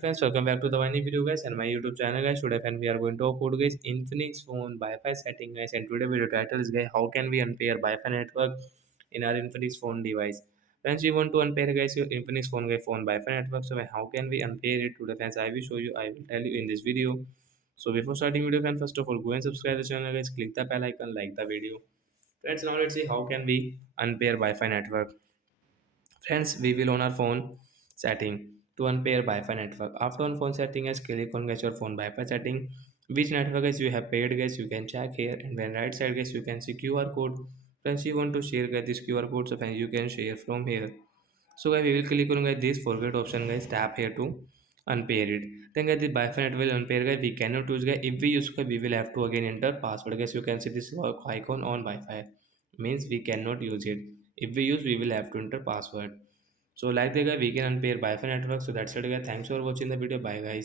Friends, welcome back to the new video guys and my YouTube channel guys. Today friend we are going to talk about guys Infinix phone Wi-Fi setting guys, and today video title is guys how can we unpair Wi-Fi network in our Infinix phone device. Friends, we want to unpair guys your Infinix phone Wi-Fi network. So how can we unpair it today friends? I will show you. I will tell you in this video. So before starting video friends, first of all go and subscribe the channel guys. Click the bell icon, like the video. Friends, now let's see how can we unpair Wi-Fi network. Friends, we will on our phone setting to unpair Wi-Fi network. After on phone setting, as click on guys your phone Wi-Fi setting. Which network guys you have paired guys you can check here, and when right side guys you can see QR code. Friends, you want to share guys this QR code, so friends you can share from here. So guys we will click on guys this forget option guys, tap here to unpair it. Then guys the Wi-Fi net will unpair guys, we cannot use guys. If we use guys we will have to again enter password guys. You can see this lock icon on Wi-Fi means we cannot use it. If we use we will have to enter password. So like the guy we can unpair Wi-Fi network. So that's it guys, thanks for watching the video, bye guys.